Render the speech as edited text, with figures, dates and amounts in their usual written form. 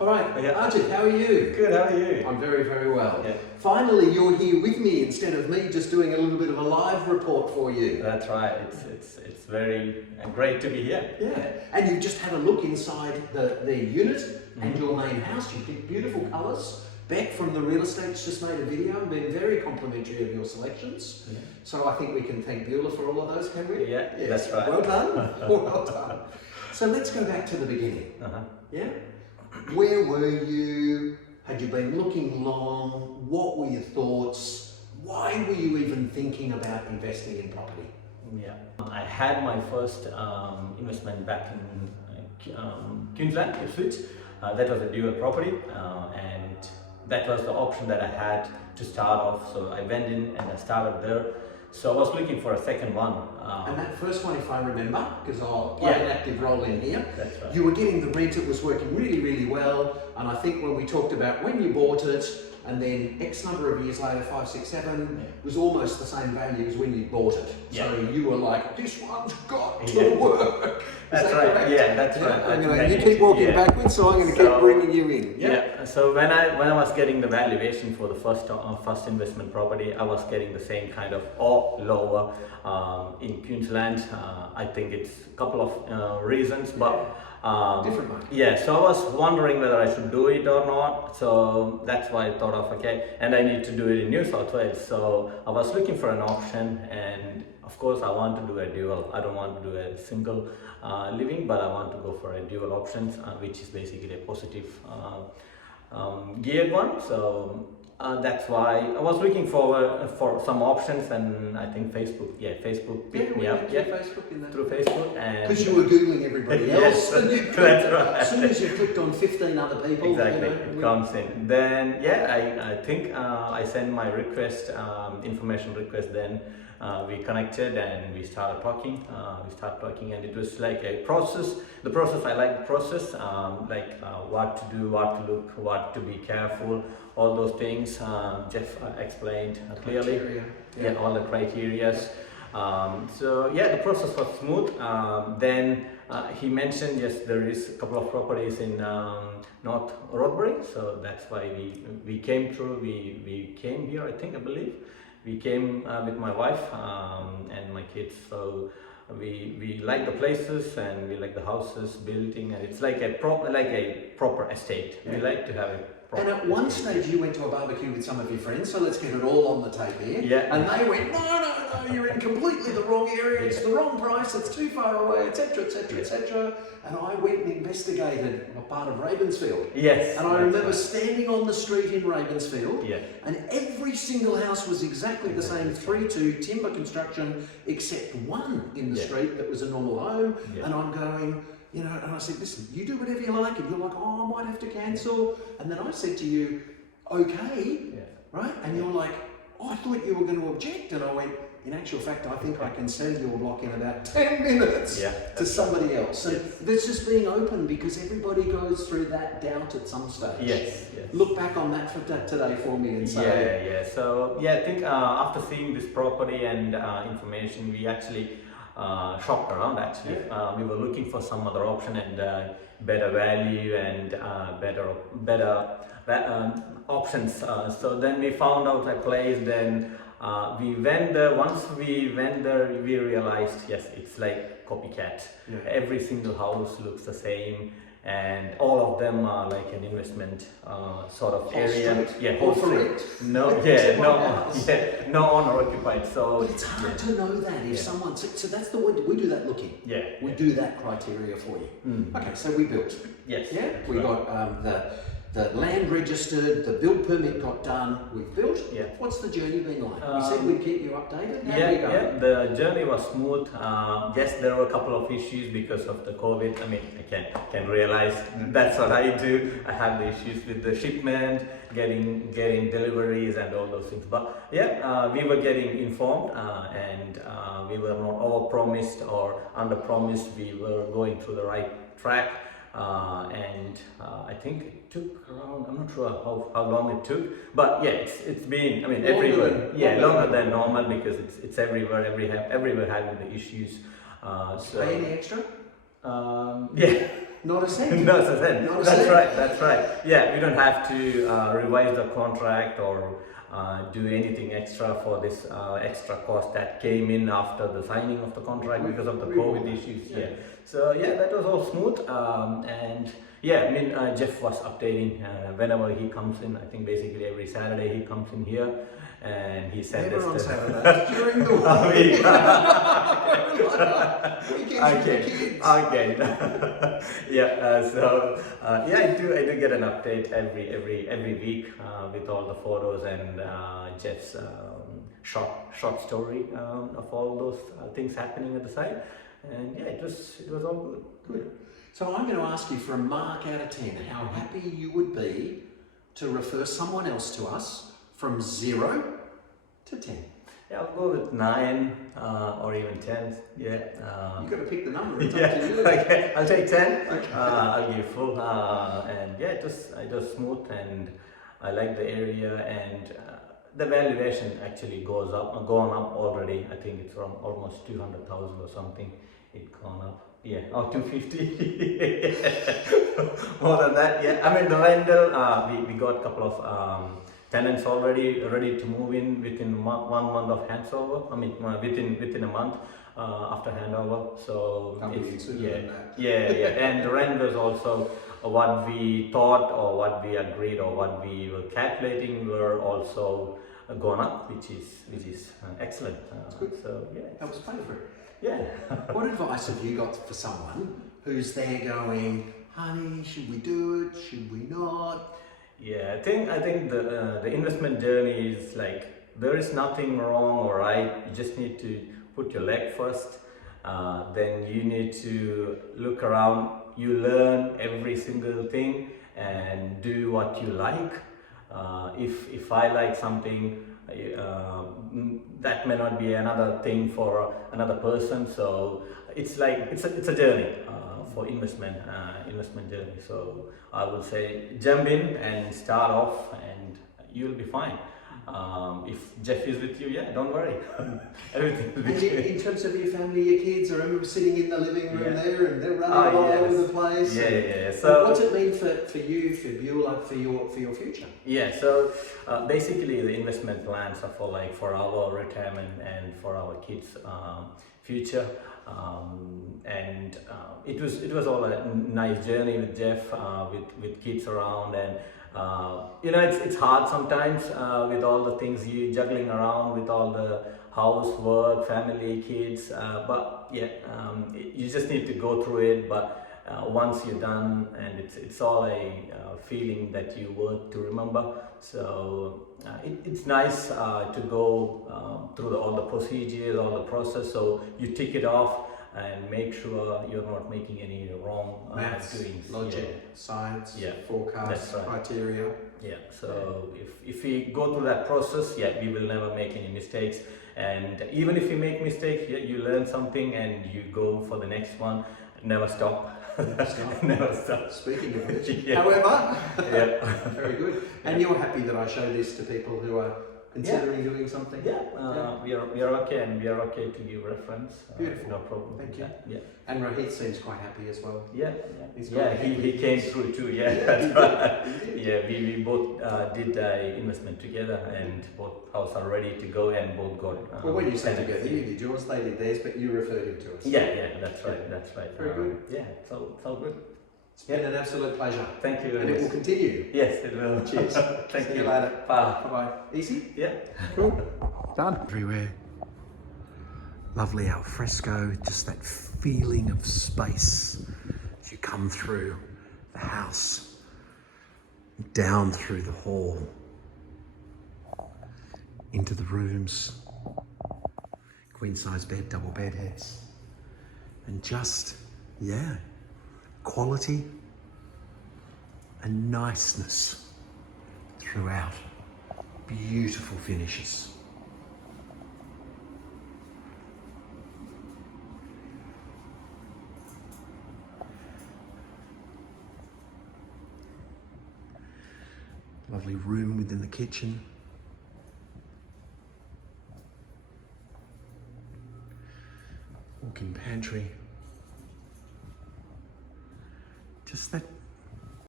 All right, Yeah. Ajith, how are you? Good, how are you? I'm very, very well. Yeah. Finally, you're here with me instead of me just doing a little bit of a live report for you. That's right. It's very great to be here. Yeah, and you've just had a look inside the unit and your main house. You picked beautiful colours. Beck from the real estate's just made a video and been very complimentary of your selections. Yeah. So I think we can thank Beula for all of those, can we? Yeah, Yes. that's right. Well done. Well done. So let's go back to the beginning. Uh-huh. Yeah? Where were you? Had you been looking long? What were your thoughts? Why were you even thinking about investing in property? Yeah. I had my first investment back in Queensland, Ipswich. That was a dual property, and that was the option that I had to start off. So I went in and I started there. So I was looking for a second one. And that first one, if I remember, because I'll play an active role in here, That's right. you were getting the rent, it was working really, really well. And I think when we talked about when you bought it, and then X number of years later, 5, 6, 7, was almost the same value as when you bought it. Yeah. So you were like, this one's got to Yeah. work. That's that right. correct? Yeah, that's right. I'm That's gonna, you right. keep walking Yeah. backwards, so I'm going to keep So- bringing you in. Yeah. So when I was getting the valuation for the first investment property, I was getting the same kind of or lower in Queensland. I think it's a couple of reasons, but Different market. yeah. So I was wondering whether I should do it or not. So that's why I thought of okay, and I need to do it in New South Wales. So I was looking for an option, and of course I want to do a dual. I don't want to do a single living, but I want to go for a dual options, which is basically a positive geared one. So that's why I was looking for some options, and I think Facebook picked me up Facebook in that. through Facebook, and Because you were Googling everybody Yes, else. And you that's right. As soon as you clicked on 15 other people, exactly you know, it comes in. Then I think I sent my request, information request. Then we connected and we started talking. And it was like a process. The process, I like the process, what to do, what to look, what to be careful, all those things. Jeff explained clearly. Criteria. Yeah, all the criterias. So yeah, the process was smooth. Then he mentioned yes, there is a couple of properties in North Rothbury, so that's why we came through. We came here, I believe. We came with my wife and my kids. So we like the places and we like the houses, building, and it's like a proper estate. Yeah. We like to have a proper And at one estate. stage you went to a barbecue with some of your friends, so let's get it all on the tape here. Yeah. And they went, no, you're in completely the wrong area, it's the wrong price, it's too far away, etc., etc., etc. And I went and investigated a part of Ravensfield. Yes. And I that's remember right. standing on the street in Ravensfield, Yeah. and every single house was exactly the same 3-2 timber construction, except one in the Yeah. street that was a normal home. Yeah. And I'm going, you know, and I said, listen, you do whatever you like. And you're like, oh, I might have to cancel. And then I said to you, okay, Yeah. right? And you're like, oh, I thought you were going to object. And I went, in actual fact, I think I can sell your block in about 10 minutes Yeah, to that's somebody else. So Yes. that's just being open, because everybody goes through that doubt at some stage. Yes. Look back on that for today for me and say, Yeah. So yeah, I think after seeing this property and information, we actually shopped around. Actually, we were looking for some other option and better value and better options. So then we found out a place. Then we went there. Once we went there, we realized yes, it's like copycat. Yeah. Every single house looks the same. And all of them are like an investment sort of Whole area. street? Yeah, Or whole for street. rent? No, It's no, one house. no owner occupied. So but it's hard to know that if Yeah. someone, so that's the word, we do that looking. yeah, We do that criteria for you. Mm. Okay, so we built. Yes. Yeah, that's we right. got the land registered, the build permit got done, we've built. Yeah. What's the journey been like? We said we'd keep you updated. How Yeah, did it go? yeah, the journey was smooth. Yes, there were a couple of issues because of the COVID. I mean, I can realize that's what I do. I have the issues with the shipment, getting deliveries and all those things. But yeah, we were getting informed and we were not over-promised or under-promised. We were going through the right track. And I think it took around, I'm not sure how long it took, but yeah, it's been, I mean, longer than normal because it's everywhere, everywhere having the issues. Pay any extra? Yeah. Not a cent. No, so then, Not a that's cent. right, that's right. Yeah, we don't have to revise the contract or do anything extra for this extra cost that came in after the signing of the contract because of the COVID issues. Yeah. So yeah, that was all smooth. And yeah, I mean, Jeff was updating whenever he comes in. I think basically every Saturday he comes in here. And he said Never on this Saturdays, during the week. Weekends with the kids. Okay. Yeah. So yeah, I do get an update every week with all the photos and Jeff's short story of all those things happening at the site. And yeah, it was all good. Good. So I'm going to ask you for a mark out of 10 how happy you would be to refer someone else to us from 0 to 10. Yeah, I'll go with 9 or even 10. Yeah. You've got to pick the number. It's Yeah. up to you. Okay. I'll take 10. Okay. I'll give full. And yeah, it was smooth, and I like the area, and the valuation actually gone up already. I think it's from almost 200,000 or something. It gone up. Yeah, or 250. More than that. Yeah. I mean the rental. We got a couple of tenants already ready to move in within 1 month of handover. I mean within a month after handover. So and the rent was also what we thought or what we agreed or what we were calculating were also gone up, which is excellent. So yeah, Helps pay for it. yeah. What advice have you got for someone who's there going, honey, should we do it? Should we not? Yeah, I think the investment journey is like there is nothing wrong or right. You just need to put your leg first. Then you need to look around. You learn every single thing and do what you like. If I like something, that may not be another thing for another person. So it's like it's a journey for investment journey. So I would say jump in and start off, and you'll be fine. If Jeff is with you, yeah, don't worry. Everything will be And good. in terms of your family, your kids, I remember sitting in the living room there and they're running all over the place. Yeah. So So what's it mean for you, for Beula, for your future? yeah, so basically the investment plans are for our retirement and for our kids' future. It was all a nice journey with Jeff, with kids around, and it's hard sometimes with all the things you juggling around with all the house work, family, kids. But yeah, you just need to go through it. But once you're done, and it's all a feeling that you worth to remember. So it's nice to go through all the procedures, all the process. So you tick it off and make sure you're not making any wrong Maths, doings. logic, science, Yeah. forecast, That's right. criteria. Yeah, so if we go through that process, yeah, we will never make any mistakes. And even if you make mistakes, yeah, you learn something and you go for the next one. Never stop. Never stop. Speaking of which, Yeah. however, Yeah. very good. And you're happy that I show this to people who are considering doing something? Yeah, we are okay, and we are okay to give reference. Beautiful. No problem. Thank with you. that. Yeah. And Rohit seems quite happy as well. Yeah, He's yeah, got he equity. came through too. Yeah, Yeah, that's he right. did. Yeah, we both did investment together, and both houses are ready to go, and both got. Well, when you say tenants. together, you did yours, they did theirs, but you referred him to us. Yeah, that's right. That's right. Very good. Yeah, it's all good. It's been an absolute pleasure. Thank you. And it will continue. Yes, it will. Cheers. Thank See you. you later. Bye. Bye-bye. Easy? Yeah. Cool. Done. Everywhere. Lovely al fresco, just that feeling of space as you come through the house, down through the hall, into the rooms, queen size bed, double bed heads, and just, yeah, quality and niceness throughout. Beautiful finishes. Lovely room within the kitchen. Walk-in pantry. just that